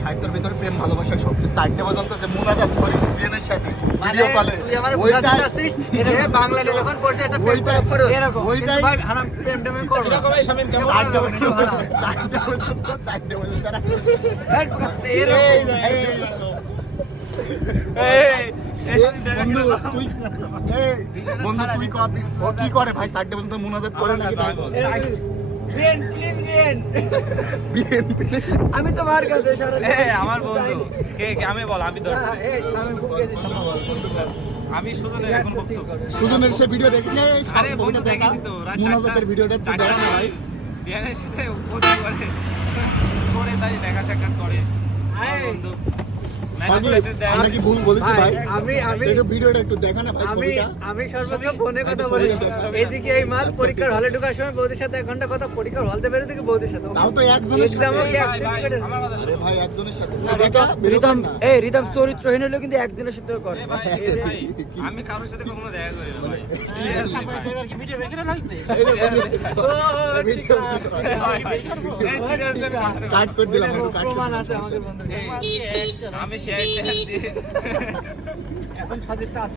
সাহিত্যের ভিতরে প্রেম ভালোবাসা সবচেয়ে 4টে পর্যন্ত যে মোনাজাত করিস বিএনের সাথে মানে ভিডিও কলে তুই আমার বুঝাতে চাচ্ছিস এটা বাংলাতে যখন পড়ছে এটা প্রেম করে পড়ো এরকম ওইটাই ভাই হারাম প্রেম টেম করো এরকমই শামিম কেমন 4টে পর্যন্ত তারা বন্ধু তুই বন্ধু তুই ও কি করে ভাই 4টে পর্যন্ত মোনাজাত করে নাকি তাই বেন প্লিজ বেন বিএনপি আমি তোমার কাছে সারা আমার বন্ধু কে আমি বল আমি ধর এই আমি বুকে দিছি আমি সুজনের এখন বক্তব্য সুজনের সে ভিডিও দেখিস আরে বন্ধু দেখেছি তো মোনাজাতের ভিডিওটা তুই দেখ না ভাই বিয়ানের সাথে ওদি করে তাই দেখা সাক্ষাৎ করে আমার বন্ধু আমরা কি ভুল বলেছি ভাই আমি একটু ভিডিওটা একটু দেখা না ভাই ছবিটা আমি সর্বোচ্চ ফোনে কথা বলেছি এইদিকে এই মাল পরীক্ষার হলে ঢোকার সময় বৌদির সাথে 1 ঘন্টা কথা পরীক্ষার হল থেকে বেরোতে বৌদির সাথে তাও তো একজনের সাথে এক্সামও কি আমার কথা আরে ভাই একজনের সাথে রিতম এই রিতম চরিত্রহীন হলেও কিন্তু একদিনের সাথে করে ভাই আমি কারোর সাথে কখনো দেখা করি না ভাই কাট করে দিলাম কাট প্রমাণ আছে আমাদের বন্ধু আমি শেয়ার দিয়ে এখন সাজিদটা